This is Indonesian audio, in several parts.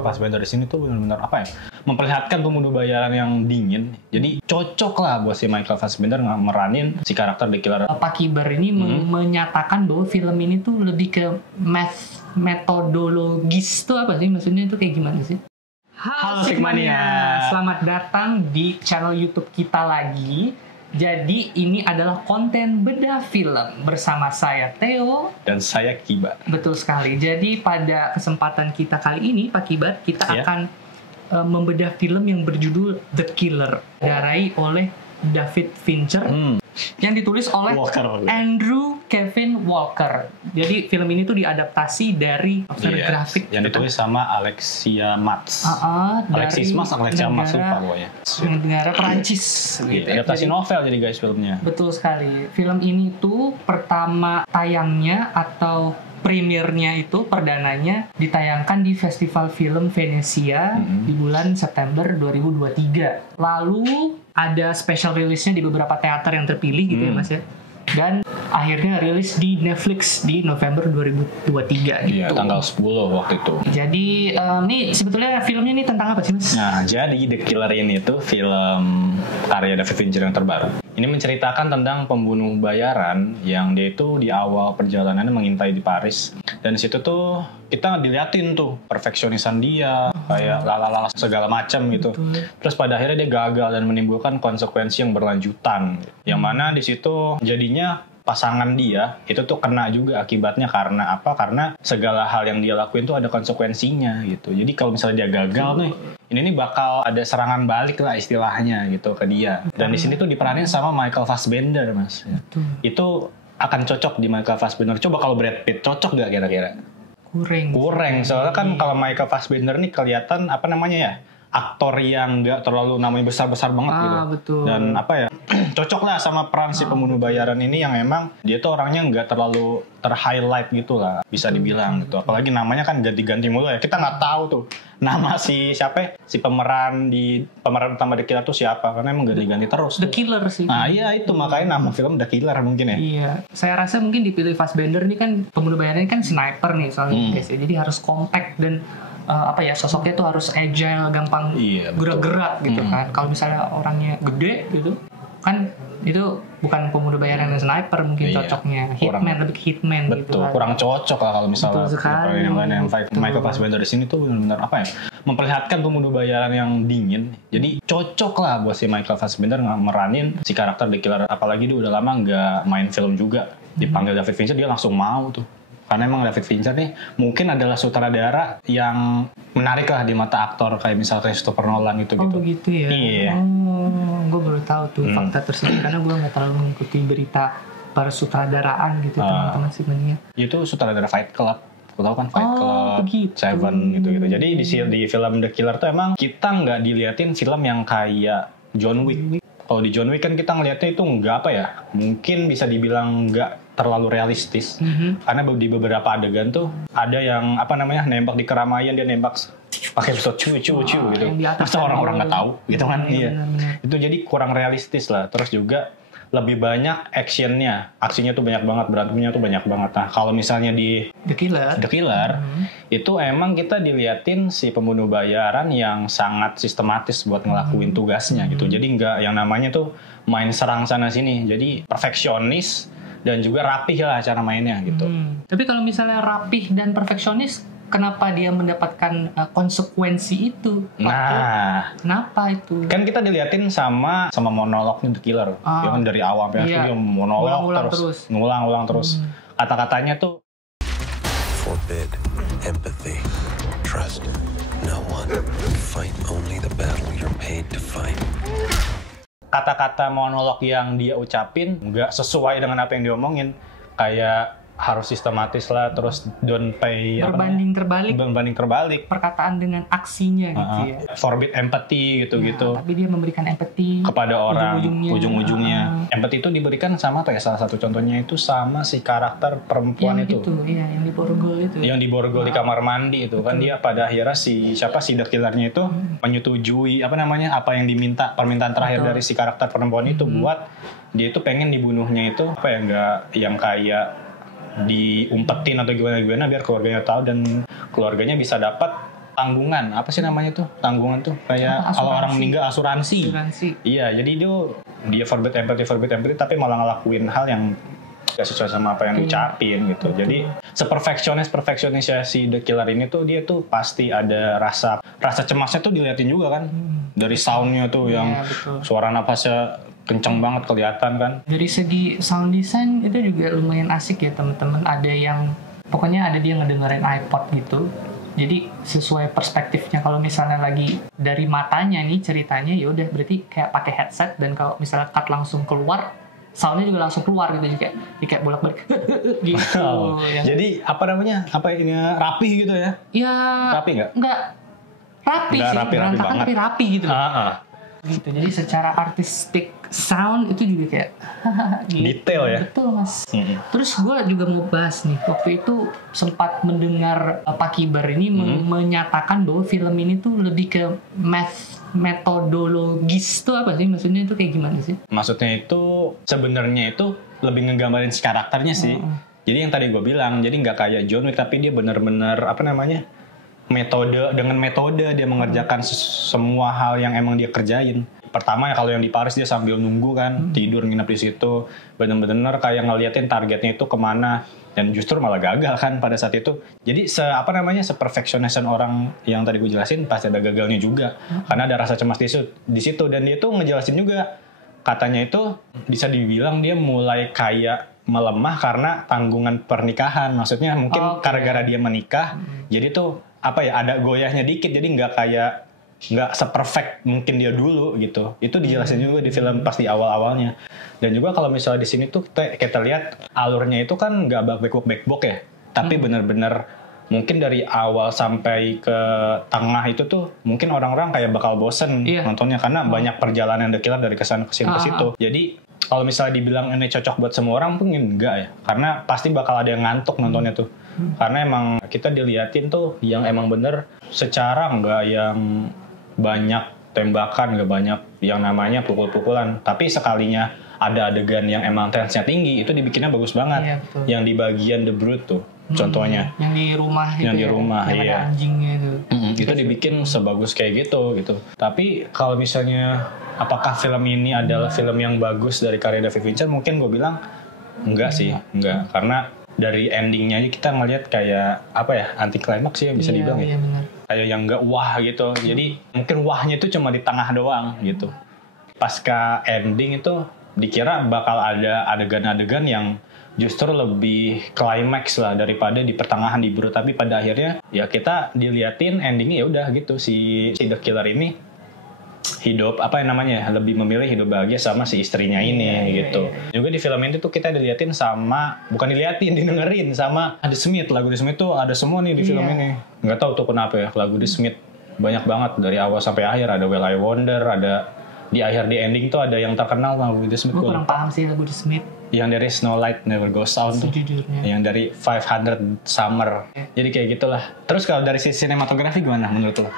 Michael Fassbender di sini tuh benar-benar apa ya? Memperlihatkan pembunuh bayaran yang dingin. Jadi cocok lah buat si Michael Fassbender meranin si karakter The Killer. Pak Kibar ini menyatakan bahwa film ini tuh lebih ke metodologis tuh apa sih? Maksudnya itu kayak gimana sih? Halo Sigmania, selamat datang di channel YouTube kita lagi. Jadi ini adalah konten bedah film bersama saya Theo dan saya Kiba. Betul sekali. Jadi pada kesempatan kita kali ini Pak Kibar, kita akan membedah film yang berjudul The Killer, didarai oleh David Fincher, yang ditulis oleh Andrew Kevin Walker. Jadi film ini tuh diadaptasi dari novel grafik yang ditulis sama Alexia Matz. Alexis Matz, Alexia Matz lupa pokoknya. Negara Perancis. Gitu. Adaptasi novel jadi guys filmnya. Betul sekali. Film ini tuh pertama tayangnya atau premiernya itu perdananya ditayangkan di Festival Film Venesia di bulan September 2023. Lalu ada special release-nya di beberapa teater yang terpilih gitu ya Mas ya. Dan akhirnya rilis di Netflix di November 2023 gitu. Iya, tanggal 10 waktu itu. Jadi nih sebetulnya filmnya ini tentang apa sih Mas? Nah, jadi The Killer ini tuh film karya David Fincher yang terbaru. Ini menceritakan tentang pembunuh bayaran yang dia itu di awal perjalanannya mengintai di Paris. Dan di situ tuh kita diliatin tuh perfeksionisan dia, kayak lala segala macam gitu. Terus pada akhirnya dia gagal dan menimbulkan konsekuensi yang berlanjutan. Yang mana di situ jadinya pasangan dia itu tuh kena juga akibatnya karena apa? Karena segala hal yang dia lakuin tuh ada konsekuensinya gitu. Jadi kalau misalnya dia gagal nih, ini bakal ada serangan balik lah istilahnya gitu ke dia. Dan di sini tuh diperanin sama Michael Fassbender, Mas. Itu akan cocok di Michael Fassbender. Coba kalau Brad Pitt cocok gak kira-kira? Kurang. Soalnya kan kalau Michael Fassbender nih kelihatan apa namanya ya? Aktor yang nggak terlalu namanya besar-besar banget gitu. Betul. Dan apa ya, cocok lah sama peran si pembunuh bayaran ini yang emang dia tuh orangnya nggak terlalu ter-highlight gitu lah, bisa dibilang gitu. Apalagi namanya kan ganti-ganti mulu ya. Kita nggak tahu tuh nama si pemeran utama The Killer tuh siapa, karena emang ganti-ganti terus. The Killer sih. Nah iya itu makanya nama film The Killer mungkin ya. Iya, saya rasa mungkin dipilih Fassbender ini kan pembunuh bayaran ini kan sniper nih soalnya guys ya. Jadi harus compact dan sosoknya tuh harus agile, gampang gerak-gerak gitu kan. Kalau misalnya orangnya gede gitu kan, itu bukan pembunuh bayaran dan sniper mungkin cocoknya. Lebih ke hitman gitu. Betul, kurang cocok lah kalau misalnya yang Michael Fassbender di sini tuh benar-benar apa ya? Memperlihatkan pembunuh bayaran yang dingin. Jadi cocok lah buat si Michael Fassbender meranin si karakter The Killer. Apalagi dia udah lama nggak main film juga. Dipanggil David Fincher dia langsung mau tuh. Karena emang David Fincher nih mungkin adalah sutradara yang menarik lah di mata aktor kayak misalnya Christopher Nolan gitu. Oh begitu ya? Iya. Gue baru tahu tuh fakta tersebut karena gue nggak terlalu mengikuti berita persutradaraan gitu teman-teman sebenarnya. Itu sutradara Fight Club. Aku tahu kan Fight Club, begitu. Seven gitu-gitu. Jadi di film The Killer tuh emang kita nggak diliatin film yang kayak John Wick. Kalau di John Wick kan kita ngeliatnya itu nggak apa ya? Mungkin bisa dibilang nggak terlalu realistis. Karena di beberapa adegan tuh ada yang nembak di keramaian, dia nembak pakai pistol cucu gitu. Masa orang-orang nggak tahu gitu kan? Iya. Itu jadi kurang realistis lah. Terus juga lebih banyak actionnya, aksinya tuh banyak banget, berantemnya tuh banyak banget. Nah kalau misalnya di The Killer itu emang kita diliatin si pembunuh bayaran yang sangat sistematis buat ngelakuin tugasnya gitu. Jadi nggak yang namanya tuh main serang sana sini. Jadi perfeksionis dan juga rapih lah cara mainnya gitu. Tapi kalau misalnya rapih dan perfeksionis, kenapa dia mendapatkan konsekuensi itu? Nah, kenapa itu? Kan kita diliatin sama monolognya The Killer. Dia kan dari awal dia monolog ngulang terus. Kata-katanya tuh forbid empathy, trust no one, fight only the battle you're paid to fight. Kata-kata monolog yang dia ucapin nggak sesuai dengan apa yang diomongin, kayak harus sistematis lah, terus don't pay berbanding terbalik perkataan dengan aksinya gitu ya. Forbid empathy gitu-gitu. Tapi dia memberikan empathy kepada orang ujung-ujungnya. Empathy itu diberikan sama salah satu contohnya itu sama si karakter perempuan yang itu. Yang diborgol itu. Yang diborgol di kamar mandi itu. Kan dia pada akhirnya si The Killernya itu menyetujui apa yang diminta, permintaan terakhir dari si karakter perempuan itu buat dia itu pengen dibunuhnya itu nggak yang kayak diumpetin atau gimana biar keluarganya tahu dan keluarganya bisa dapat tanggungan, apa sih namanya tuh? Tanggungan tuh kayak kalau orang meninggal asuransi. Iya, jadi dia forbid empathy tapi malah ngelakuin hal yang gak sesuai sama apa yang diucapin gitu. Jadi seperfeksionisnya si The Killer ini tuh dia tuh pasti ada rasa cemasnya tuh diliatin juga kan. Dari soundnya tuh yang suara napasnya kenceng banget kelihatan kan. Dari segi sound design itu juga lumayan asik ya teman-teman. Ada yang pokoknya ada dia ngedengerin iPod gitu. Jadi sesuai perspektifnya, kalau misalnya lagi dari matanya nih ceritanya, ya udah berarti kayak pakai headset, dan kalau misalnya cut langsung keluar, soundnya juga langsung keluar gitu, kayak bolak-balik gitu. Ya. Jadi apa namanya? Apa ini rapi gitu ya? Iya. Rapi nggak? Nggak rapi sih, berantakan tapi rapi gitu. Gitu. Jadi secara artistik sound itu juga kayak gitu. Detail ya. Betul mas. Terus gue juga mau bahas nih, waktu itu sempat mendengar Pak Kibar ini menyatakan bahwa film ini tuh lebih ke metodologis tuh apa sih, maksudnya itu kayak gimana sih? Maksudnya itu sebenarnya itu lebih ngegambarin si karakternya sih. Jadi yang tadi gue bilang, jadi nggak kayak John Wick tapi dia benar-benar apa namanya? Metode dia mengerjakan semua hal yang emang dia kerjain. Pertama ya kalau yang di Paris dia sambil nunggu kan, tidur nginep di situ, benar-benar kayak ngeliatin targetnya itu kemana, dan justru malah gagal kan pada saat itu. Jadi seperfectionisan orang yang tadi gue jelasin pasti ada gagalnya juga, karena ada rasa cemas di situ, dan dia tuh ngejelasin juga katanya itu bisa dibilang dia mulai kayak melemah karena tanggungan pernikahan. Maksudnya mungkin gara-gara dia menikah, jadi tuh apa ya, ada goyahnya dikit, jadi nggak seperfect mungkin dia dulu gitu. Itu dijelasin juga di film pas di awal-awalnya. Dan juga kalau misalnya di sini tuh kita lihat alurnya itu kan nggak backbok ya, tapi benar-benar mungkin dari awal sampai ke tengah itu tuh mungkin orang-orang kayak bakal bosen nontonnya, karena banyak perjalanan The Killer dari kesana kesini ke situ. Jadi kalau misalnya dibilang ini cocok buat semua orang mungkin enggak ya, karena pasti bakal ada yang ngantuk nontonnya tuh. Karena emang kita diliatin tuh yang emang bener secara nggak yang banyak tembakan, nggak banyak yang namanya pukul-pukulan, tapi sekalinya ada adegan yang emang tensinya tinggi, itu dibikinnya bagus banget. Yang di bagian The Brood tuh contohnya, yang di rumah gitu, yang di rumah yang ada anjingnya itu dibikin sebagus kayak gitu. Tapi kalau misalnya apakah film ini adalah film yang bagus dari karya David Fincher, mungkin gue bilang enggak sih, enggak, karena dari endingnya aja kita ngelihat kayak apa ya, anti klimaks ya bisa dibilang ya, kayak yang enggak wah gitu. Jadi mungkin wahnya itu cuma di tengah doang gitu. Pasca ending itu dikira bakal ada adegan-adegan yang justru lebih klimaks lah daripada di pertengahan di Brood, tapi pada akhirnya ya kita diliatin endingnya ya udah gitu, si The Killer ini hidup apa yang namanya, lebih memilih hidup bahagia sama si istrinya ini gitu. Juga di film ini tuh kita diliatin sama, bukan diliatin, didengerin sama The Smith. Lagu The Smith tuh ada semua nih di film ini. Nggak tahu tuh kenapa ya, lagu The Smith banyak banget dari awal sampai akhir. Ada Well I Wonder, ada di ending tuh ada yang terkenal lagu The Smith. Gue kurang paham sih lagu The Smith. Yang dari Snow Light Never Goes Out tuh. Yang dari 500 Summer. Jadi kayak gitulah. Terus kalau dari sisi sinematografi gimana menurut lo?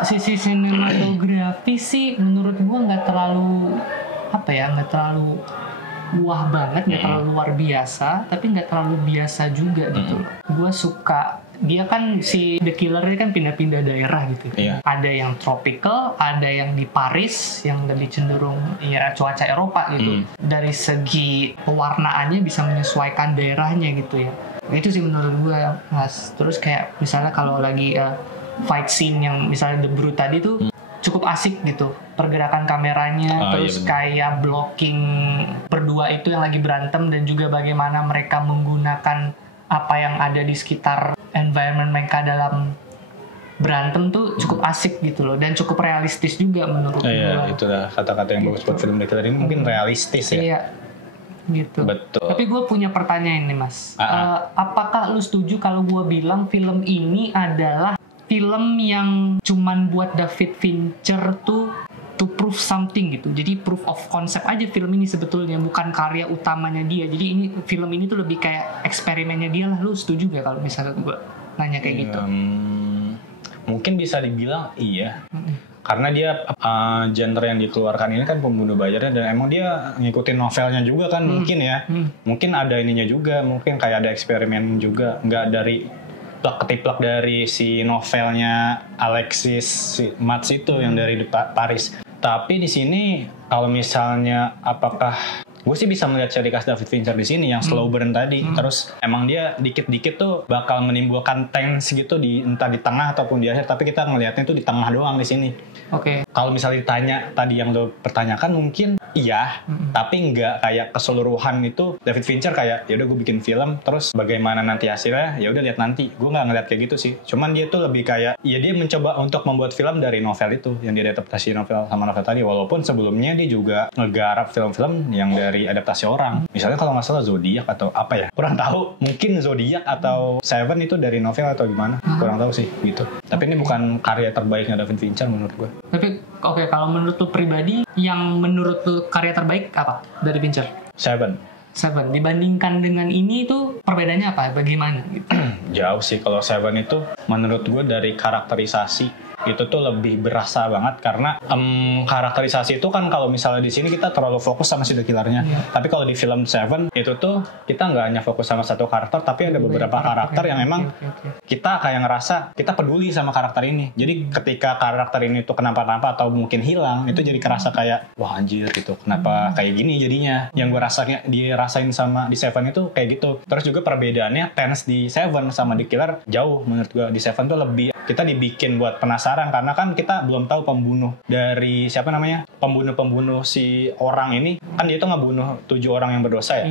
Sisi sinematografi sih menurut gue nggak terlalu wah banget, nggak terlalu luar biasa, tapi nggak terlalu biasa juga gitu. Gue suka dia kan, si The Killer ini kan pindah-pindah daerah gitu. Ada yang tropical, ada yang di Paris yang lebih cenderung ya cuaca Eropa gitu. Dari segi pewarnaannya bisa menyesuaikan daerahnya gitu ya. Itu sih menurut gue mas. Terus kayak misalnya kalau lagi fight scene yang misalnya The Brood tadi tuh cukup asik gitu, pergerakan kameranya, terus kayak blocking berdua itu yang lagi berantem, dan juga bagaimana mereka menggunakan apa yang ada di sekitar environment mereka dalam berantem tuh cukup asik gitu loh, dan cukup realistis juga menurut gue. Iya, itulah kata-kata yang bagus buat film The Killer ini, mungkin realistis ya. Iya, gitu. Betul. Tapi gue punya pertanyaan nih mas, apakah lu setuju kalau gue bilang film ini adalah film yang cuman buat David Fincher tuh to prove something gitu. Jadi proof of concept aja film ini sebetulnya, bukan karya utamanya dia. Jadi ini film ini tuh lebih kayak eksperimennya dia lah. Lu setuju gak kalau misalnya gue nanya kayak gitu? Mungkin bisa dibilang iya. Karena dia genre yang dikeluarkan ini kan pembunuh bayarnya, dan emang dia ngikutin novelnya juga kan. Mungkin ya. Mungkin ada ininya juga, mungkin kayak ada eksperimen juga, nggak dari ketiplak dari si novelnya Alexis Matz itu yang dari Paris. Tapi di sini kalau misalnya apakah gue sih bisa melihat ciri khas David Fincher di sini yang slow burn tadi. Terus emang dia dikit-dikit tuh bakal menimbulkan tense gitu entah di tengah ataupun di akhir, tapi kita ngelihatnya tuh di tengah doang di sini. Oke. Kalau misalnya ditanya tadi yang lo pertanyakan mungkin iya, tapi nggak kayak keseluruhan itu David Fincher kayak ya udah gue bikin film terus bagaimana nanti hasilnya ya udah lihat nanti. Gue nggak ngeliat kayak gitu sih. Cuman dia tuh lebih kayak ya dia mencoba untuk membuat film dari novel itu yang dia adaptasi novel sama novel tadi, walaupun sebelumnya dia juga ngegarap film-film yang dari adaptasi orang. Misalnya kalau nggak salah Zodiac atau apa ya, kurang tahu, mungkin Zodiac atau Seven itu dari novel atau gimana, kurang tahu sih gitu. Tapi ini bukan karya terbaiknya David Fincher menurut gue. Tapi oke, kalau menurut lu pribadi, yang menurut lu karya terbaik apa dari Fincher? Seven. Dibandingkan dengan ini tuh perbedaannya apa? Bagaimana gitu? Jauh sih kalau Seven itu menurut gue dari karakterisasi itu tuh lebih berasa banget karena karakterisasi itu kan kalau misalnya di sini kita terlalu fokus sama si The Killer-nya. Tapi kalau di film Seven itu tuh kita nggak hanya fokus sama satu karakter, tapi ada beberapa karakter yang memang kita kayak ngerasa kita peduli sama karakter ini. Jadi ketika karakter ini tuh kenapa-napa atau mungkin hilang, itu jadi kerasa kayak wah anjir gitu, kenapa kayak gini jadinya. Yang gue rasanya dirasain sama di Seven itu kayak gitu. Terus juga perbedaannya tense di Seven sama The Killer jauh menurut gue. Di Seven tuh lebih kita dibikin buat penasaran karena kan kita belum tahu pembunuh dari siapa namanya, pembunuh si orang ini kan dia tuh ngebunuh 7 orang yang berdosa ya.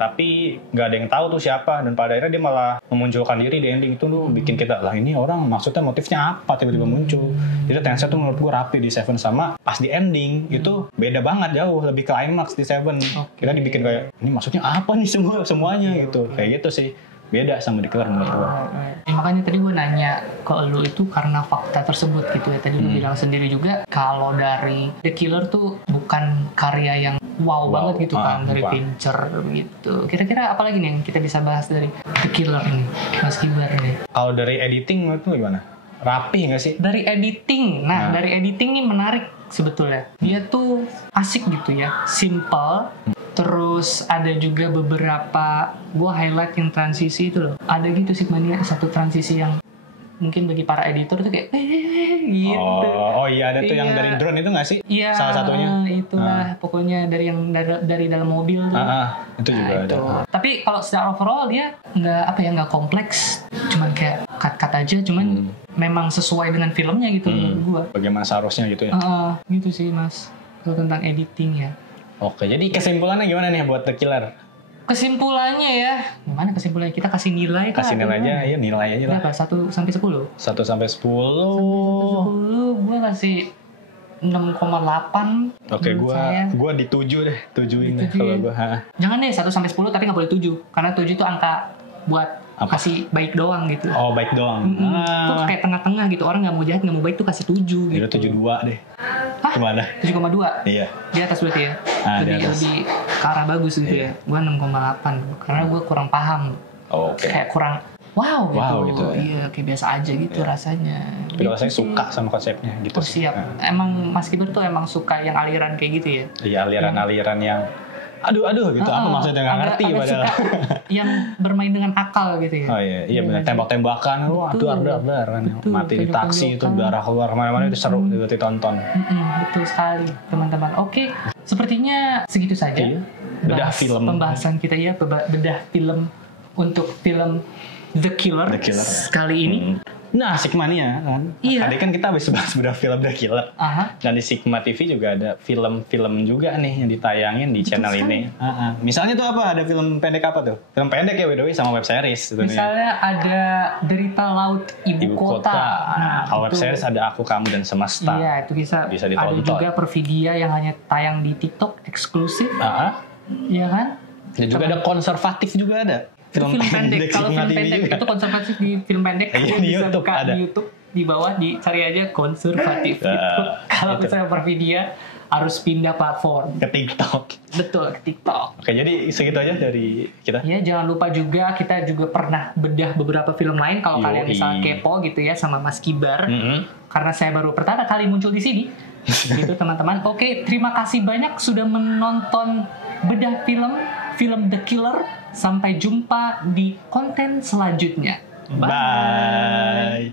Tapi nggak ada yang tahu tuh siapa, dan pada akhirnya dia malah memunculkan diri di ending itu tuh bikin kita lah ini orang maksudnya motifnya apa tiba-tiba muncul. Jadi tense tuh menurut gue rapi di Seven, sama pas di ending itu beda banget, jauh lebih climax di Seven. Kita dibikin kayak ini maksudnya apa nih semuanya gitu, kayak gitu sih. Beda sama The Killer menurut gue. Makanya tadi gue nanya ke lu itu karena fakta tersebut gitu ya. Tadi lu bilang sendiri juga kalau dari The Killer tuh bukan karya yang wow banget gitu kan dari Fincher gitu. Kira-kira apa lagi nih yang kita bisa bahas dari The Killer ini, Mas Kibar nih? Kalau dari editing menurut lu gimana? Rapi nggak sih? Dari editing, dari editing ini menarik sebetulnya. Dia tuh asik gitu ya, simple. Terus ada juga beberapa, gue highlight yang transisi itu loh. Ada gitu sih mania, satu transisi yang mungkin bagi para editor tuh kayak gitu. Oh iya, ada tuh yang dari drone itu nggak sih? Iya, salah satunya. Itulah pokoknya dari yang dari dalam mobil tuh. Itu juga ada. Tapi kalau secara overall dia nggak kompleks, cuman kayak cut aja, cuman memang sesuai dengan filmnya gitu menurut gue. Bagaimana seharusnya gitu ya? Gitu sih Mas, itu tentang editing ya. Oke, jadi kesimpulannya gimana nih buat The Killer? Kesimpulannya ya, gimana kesimpulannya? Kita kasih nilai kan? Kasih nilai aja, iya nilai aja lah. Berapa? 1 sampai 10? 1 sampai 10. 10, gue kasih 6,8. Oke, gue di 7 deh, 7-in deh kalau gue. Jangan deh 1 sampai 10 tapi nggak boleh 7, karena 7 itu angka buat kasih baik doang gitu. Oh, baik doang. Itu kayak tengah-tengah gitu, orang nggak mau jahat nggak mau baik tuh kasih 7 gitu. Jadi 72 deh. Hah? Gimana? 7,2? Iya. Di atas berarti ya? Lebih ke arah bagus gitu ya. Gue 6,8 karena gue kurang paham. Kayak kurang wow gitu. Iya, kayak biasa aja gitu rasanya. Tapi kalau saya suka sama konsepnya gitu. Siap. Emang Mas Kibar tuh emang suka yang aliran kayak gitu ya? Iya, aliran-aliran yang aduh gitu, apa maksudnya nggak ngerti padahal. Yang bermain dengan akal gitu ya. Oh iya benar, tembak-tembakan, dar kan, mati di taksi itu darah keluar kemana-mana, itu seru juga ditonton. Betul sekali teman-teman. Oke, sepertinya segitu saja. Bedah film. Pembahasan kita ya, bedah film untuk film The Killer. Kali ini. Nah, Sigmania kan. Iya. Tadi kan kita habis bahas bedah film The Killer. Dan di Sigma TV juga ada film-film juga nih yang ditayangin di channel ini. Misalnya tuh apa? Ada film pendek apa tuh? Film pendek ya, by the way, sama web series. Misalnya ada Derita Laut Ibu Kota. Nah, kalau web series ada Aku, Kamu, dan Semesta. Iya, itu bisa ditonton. Ada juga Pervidia yang hanya tayang di TikTok eksklusif. Iya kan? Dan juga ada Konservatif juga ada. Film pendek. Kalau film pendek itu konservatif di film pendek. Iya, di YouTube ada. Di YouTube di bawah dicari aja konservatif gitu. Kalau misalnya Pervidia harus pindah platform ke TikTok. Betul, ke TikTok. Oke, jadi segitu aja dari kita. Ya, jangan lupa juga kita juga pernah bedah beberapa film lain kalau kalian misalnya kepo gitu ya sama Mas Kibar. Karena saya baru pertama kali muncul di sini. Gitu teman-teman. Oke, terima kasih banyak sudah menonton bedah film The Killer. Sampai jumpa di konten selanjutnya. Bye.